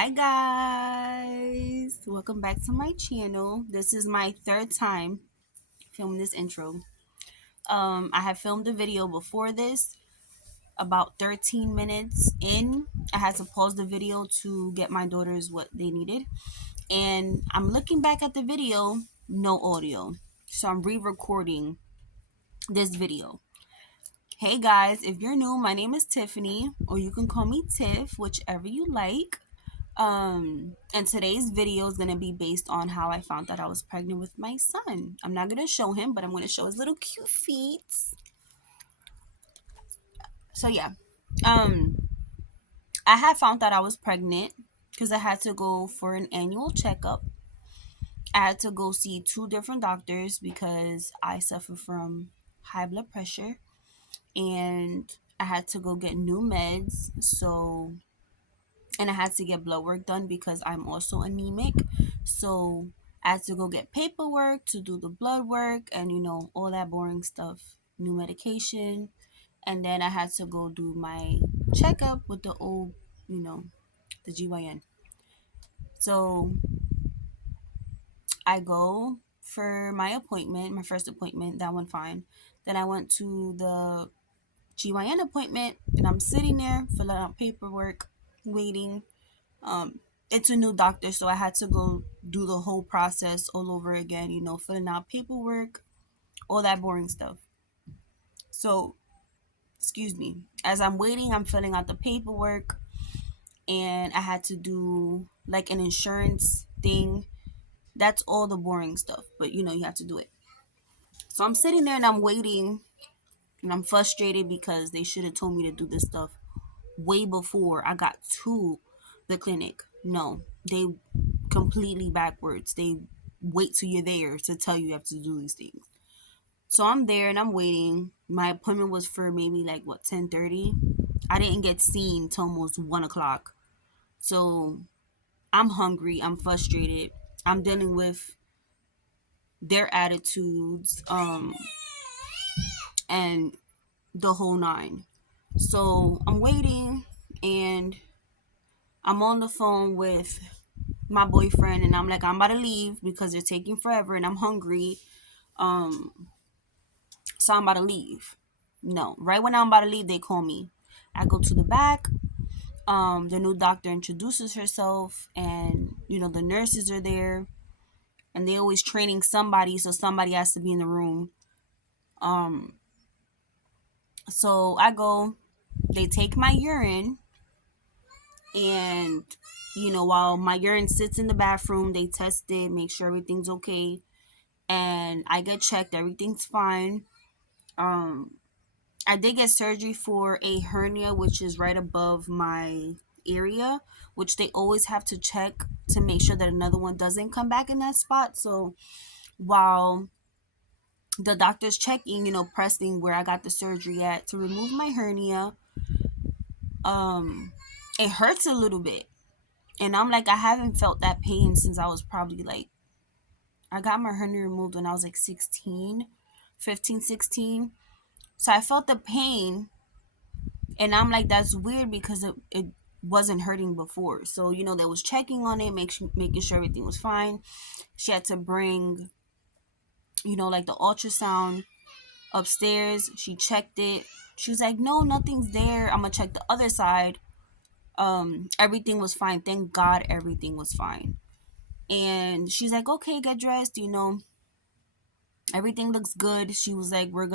Hi guys, welcome back to my channel. This is my third time filming this intro. I have filmed a video before this about 13 minutes in. I had to pause the video to get my daughters what they needed, and I'm looking back at the video, no audio, so I'm re-recording this video. Hey guys, if you're new, my name is Tiffany, or you can call me Tiff, whichever you like. And today's video is gonna be based on how I found that I was pregnant with my son. I'm not gonna show him, but I'm gonna show his little cute feet. So yeah, um, I had found that I was pregnant because I had to go for an annual checkup. I had to go see two different doctors because I suffer from high blood pressure, and I had to go get new meds. And I had to get blood work done because I'm also anemic. So I had to go get paperwork to do the blood work and all that boring stuff, new medication. And then I had to go do my checkup with the old, the GYN. So I go for my appointment, my first appointment, that went fine. Then I went to the GYN appointment and I'm sitting there filling out paperwork, waiting. It's a new doctor, so I had to go do the whole process all over again, filling out paperwork, all that boring stuff. So, excuse me, as I'm waiting, I'm filling out the paperwork, and I had to do like an insurance thing. That's all the boring stuff, but you have to do it. So I'm sitting there and I'm waiting, and I'm frustrated because they should have told me to do this stuff way before I got to the clinic. No, they completely backwards. They wait till you're there to tell you have to do these things. So I'm there and I'm waiting. My appointment was for maybe like 10:30. I didn't get seen till almost 1 o'clock. So I'm hungry. I'm frustrated. I'm dealing with their attitudes, and the whole nine. So I'm waiting and I'm on the phone with my boyfriend and I'm like, I'm about to leave because they're taking forever and I'm hungry. Um, so I'm about to leave. No, right when I'm about to leave, they call me. I go to the back. The new doctor introduces herself, and the nurses are there, and they always training somebody, so somebody has to be in the room. Um, so I go. They take my urine, and while my urine sits in the bathroom, they test it, make sure everything's okay, and I get checked. Everything's fine. Um, I did get surgery for a hernia, which is right above my area, which they always have to check to make sure that another one doesn't come back in that spot. So while the doctor's checking, pressing where I got the surgery at to remove my hernia, um, it hurts a little bit. And I'm like, I haven't felt that pain since I was probably like, I got my hernia removed when I was like 16, 15, 16. So I felt the pain. And I'm like, that's weird because it wasn't hurting before. So, they was checking on it, making sure everything was fine. She had to bring, like the ultrasound upstairs. She checked it. She was like, no, nothing's there. I'm going to check the other side. Everything was fine. Thank God everything was fine. And she's like, okay, get dressed. Everything looks good. She was like, we'll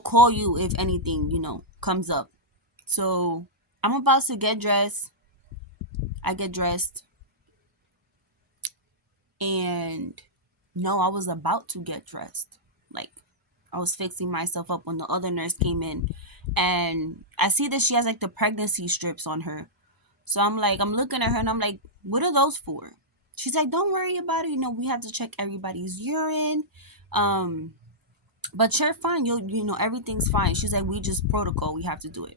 call you if anything, comes up. So I'm about to get dressed. I get dressed, and no, I was about to get dressed. Like, I was fixing myself up when the other nurse came in, and I see that she has like the pregnancy strips on her. So I'm like, I'm looking at her and I'm like, what are those for? She's like, don't worry about it. We have to check everybody's urine. Um, but you're fine. Everything's fine. She's like, we just protocol. We have to do it.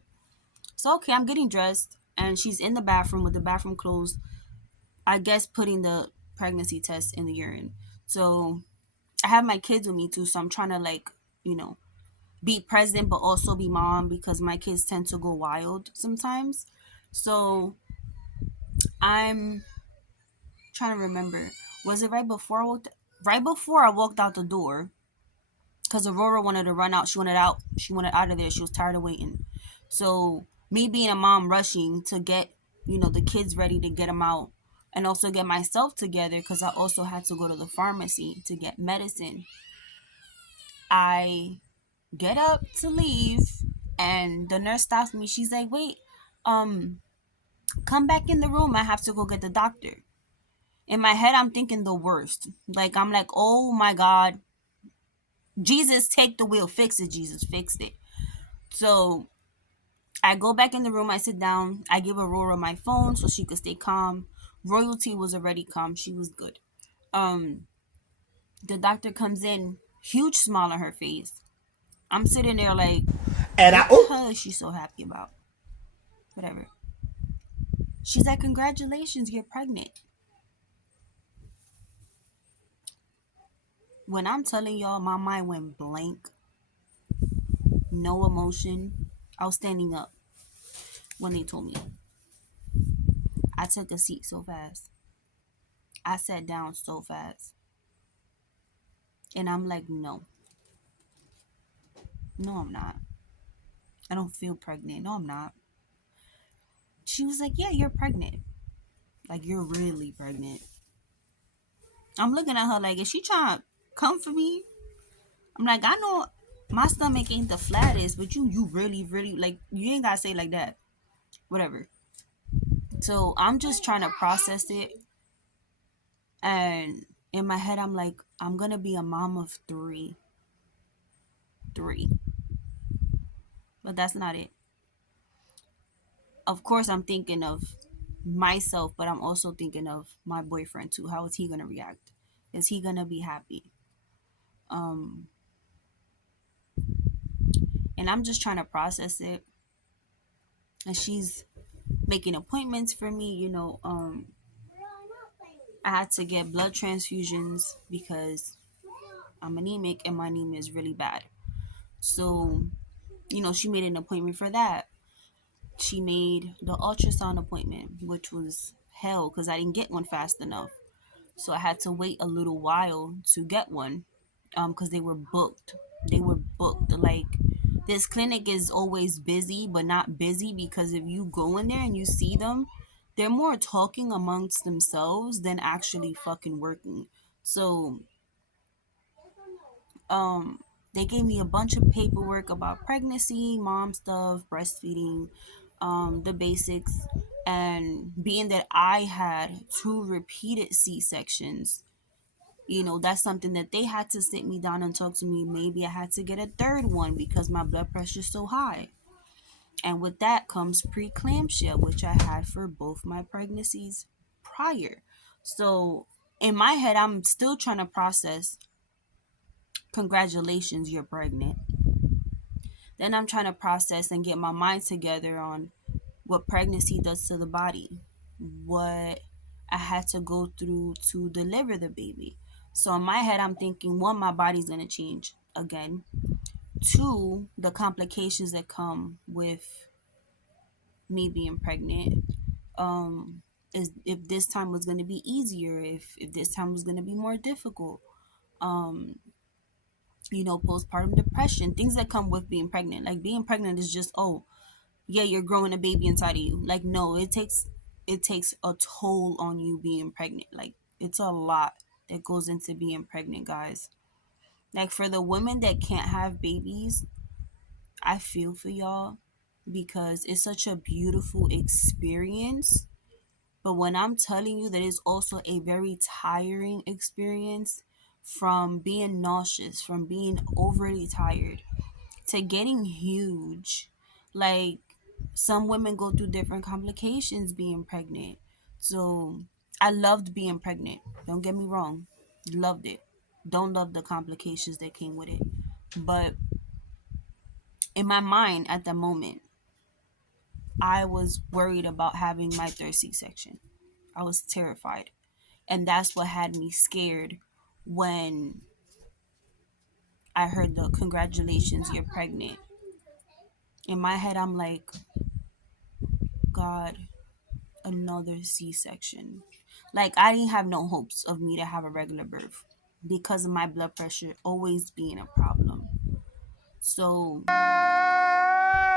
So, okay, I'm getting dressed, and she's in the bathroom with the bathroom closed. I guess putting the pregnancy test in the urine. So I have my kids with me too. So I'm trying to like, be present but also be mom because my kids tend to go wild sometimes. So I'm trying to remember. Was it right before I walked out the door? Because Aurora wanted to run out. She wanted out. She wanted out of there. She was tired of waiting. So me being a mom rushing to get, the kids ready to get them out, and also get myself together because I also had to go to the pharmacy to get medicine. I get up to leave, and the nurse stops me. She's like, "Wait, um, come back in the room. I have to go get the doctor." In my head, I'm thinking the worst. Like, I'm like, "Oh my God, Jesus, take the wheel, fix it, Jesus, fix it." So I go back in the room, I sit down, I give Aurora my phone so she could stay calm. Royalty was already calm, she was good. Um, the doctor comes in, huge smile on her face. I'm sitting there like, And I what the oh, hell is she so happy about? Whatever. She's like, congratulations, you're pregnant. When I'm telling y'all, my mind went blank, no emotion. I was standing up when they told me. I took a seat so fast. I sat down so fast. And I'm like, no, no, I'm not. I don't feel pregnant. No, I'm not. She was like, yeah, you're pregnant. Like, you're really pregnant. I'm looking at her like, is she trying to come for me? I'm like, I know my stomach ain't the flattest, but you really, really, like, you ain't got to say it like that. Whatever. So I'm just trying to process it. And in my head, I'm like, I'm going to be a mom of three. Three. But that's not it. Of course, I'm thinking of myself, but I'm also thinking of my boyfriend too. How is he going to react? Is he going to be happy? Um, and I'm just trying to process it. And she's making appointments for me. I had to get blood transfusions because I'm anemic and my anemia is really bad. So, she made an appointment for that. She made the ultrasound appointment, which was hell because I didn't get one fast enough. So I had to wait a little while to get one because they were booked. They were booked. Like, this clinic is always busy, but not busy because if you go in there and you see them, they're more talking amongst themselves than actually fucking working. So um they gave me a bunch of paperwork about pregnancy, mom stuff, breastfeeding, the basics. And being that I had two repeated C-sections, that's something that they had to sit me down and talk to me. Maybe I had to get a third one because my blood pressure is so high. And with that comes preeclampsia, which I had for both my pregnancies prior. So in my head, I'm still trying to process, congratulations, you're pregnant. Then I'm trying to process and get my mind together on what pregnancy does to the body, what I had to go through to deliver the baby. So in my head, I'm thinking, one, my body's going to change again. Two, the complications that come with me being pregnant. Is if this time was going to be easier, if this time was going to be more difficult. Um, postpartum depression, things that come with being pregnant. Like, being pregnant is just, oh, yeah, you're growing a baby inside of you. Like, no, it takes a toll on you being pregnant. Like, it's a lot that goes into being pregnant, guys. Like, for the women that can't have babies, I feel for y'all because it's such a beautiful experience. But when I'm telling you that it's also a very tiring experience, from being nauseous, from being overly tired, to getting huge. Like, some women go through different complications being pregnant. So I loved being pregnant. Don't get me wrong. Loved it. Don't love the complications that came with it. But in my mind at the moment, I was worried about having my third C section. I was terrified. And that's what had me scared when I heard the congratulations, you're pregnant. In my head, I'm like, God, another C-section. Like, I didn't have no hopes of me to have a regular birth because of my blood pressure always being a problem. So, yeah,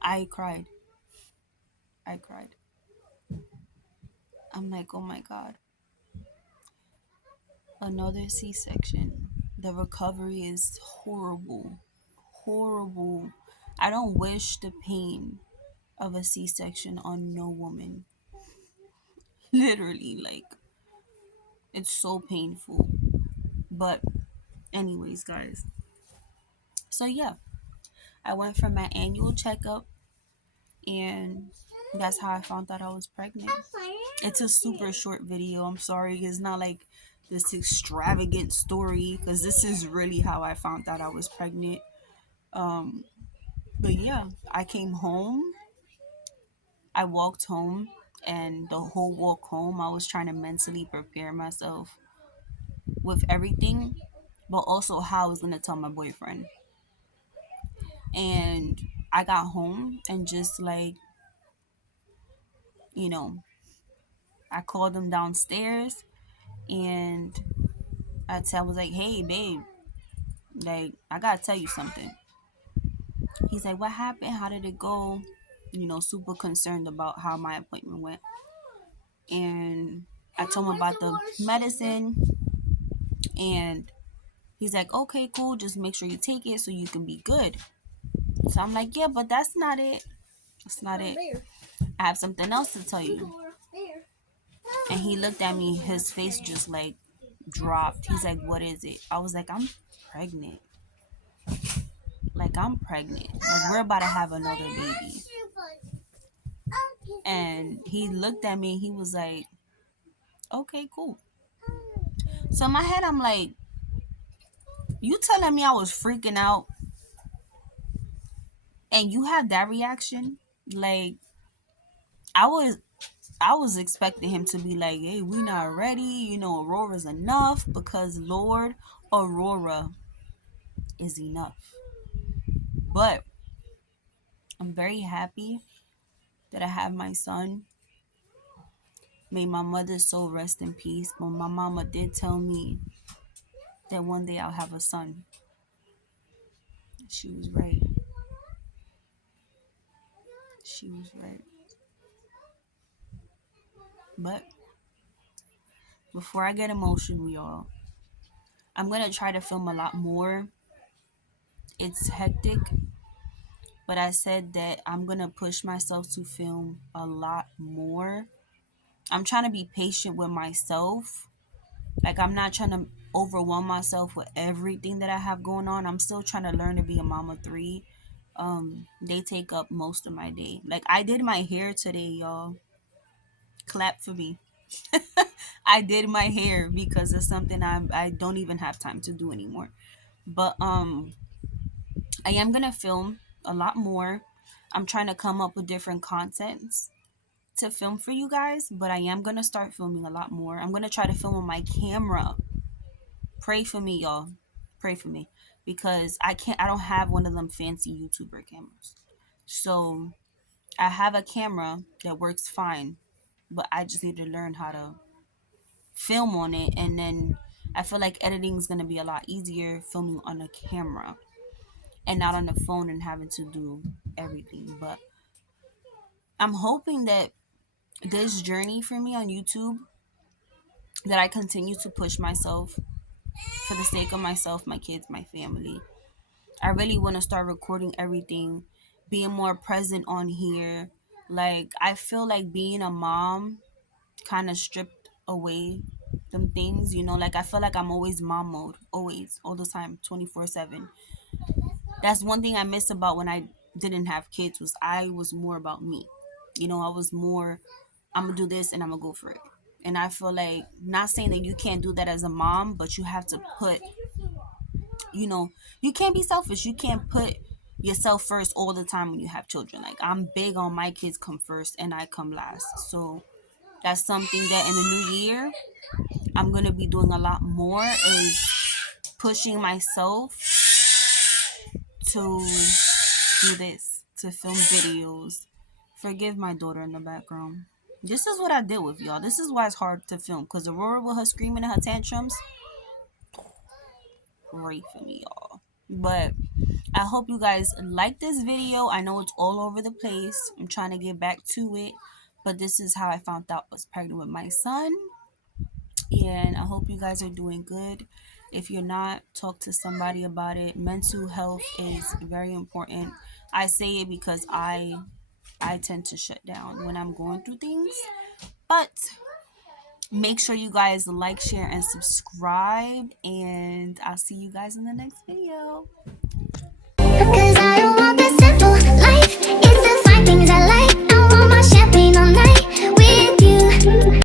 I cried. I cried. I'm like, oh my God, another C-section. The recovery is horrible. Horrible. I don't wish the pain of a C-section on no woman. Literally, like, it's so painful. But, anyways, guys. So, yeah, I went for my annual checkup, and that's how I found out I was pregnant. It's a super short video. I'm sorry. It's not like this extravagant story because this is really how I found out I was pregnant. Um, but yeah, I came home. I walked home, and the whole walk home, I was trying to mentally prepare myself with everything, but also how I was gonna tell my boyfriend. And I got home and just like, you know, I called him downstairs and I was like, hey, babe, like, I gotta tell you something. He's like, what happened? How did it go? Super concerned about how my appointment went. And I told him about the medicine, and he's like, okay, cool. Just make sure you take it so you can be good. So I'm like, yeah, but that's not it. That's not it. I have something else to tell you. And he looked at me, his face just like dropped. He's like, what is it? I was like, I'm pregnant. Like, I'm pregnant. Like, we're about to have another baby. And he looked at me, he was like, okay, cool. So in my head, I'm like, you telling me I was freaking out and you have that reaction? Like, I was I was expecting him to be like, hey, we not ready, Aurora's enough because Lord, Aurora is enough. But I'm very happy that I have my son. May my mother's soul rest in peace. But my mama did tell me that one day I'll have a son. She was right. She was right. But before I get emotional, y'all, I'm going to try to film a lot more. It's hectic, but I said that I'm going to push myself to film a lot more. I'm trying to be patient with myself. Like, I'm not trying to overwhelm myself with everything that I have going on. I'm still trying to learn to be a mom of three. They take up most of my day. Like, I did my hair today, y'all. Clap for me. I did my hair because it's something I don't even have time to do anymore. But I am gonna film a lot more. I'm trying to come up with different contents to film for you guys, but I am gonna start filming a lot more. I'm gonna try to film on my camera. Pray for me, y'all. Pray for me because I don't have one of them fancy YouTuber cameras. So I have a camera that works fine, but I just need to learn how to film on it, and then I feel like editing is going to be a lot easier filming on a camera and not on the phone and having to do everything. But I'm hoping that this journey for me on YouTube, that I continue to push myself for the sake of myself, my kids, my family. I really want to start recording everything, being more present on here. Like, I feel like being a mom kind of stripped away them things, like, I feel like I'm always mom mode, always, all the time, 24/7. That's one thing I miss about when I didn't have kids, was I was more about me. I was more, I'm gonna do this and I'm gonna go for it. And I feel like, not saying that you can't do that as a mom, but you have to put, you know you can't be selfish. You can't put yourself first all the time when you have children. Like, I'm big on my kids come first and I come last. So that's something that in the new year I'm gonna be doing a lot more, is pushing myself to do this, to film videos, Forgive my daughter in the background. This is what I deal with, y'all. This is why it's hard to film. Because Aurora with her screaming and her tantrums, great for me, y'all. But I hope you guys like this video. I know it's all over the place. I'm trying to get back to it. But this is how I found out I was pregnant with my son. And I hope you guys are doing good. If you're not, talk to somebody about it. Mental health is very important. I say it because I tend to shut down when I'm going through things. But make sure you guys like, share, and subscribe. And I'll see you guys in the next video. 'Cause I don't want the simple life.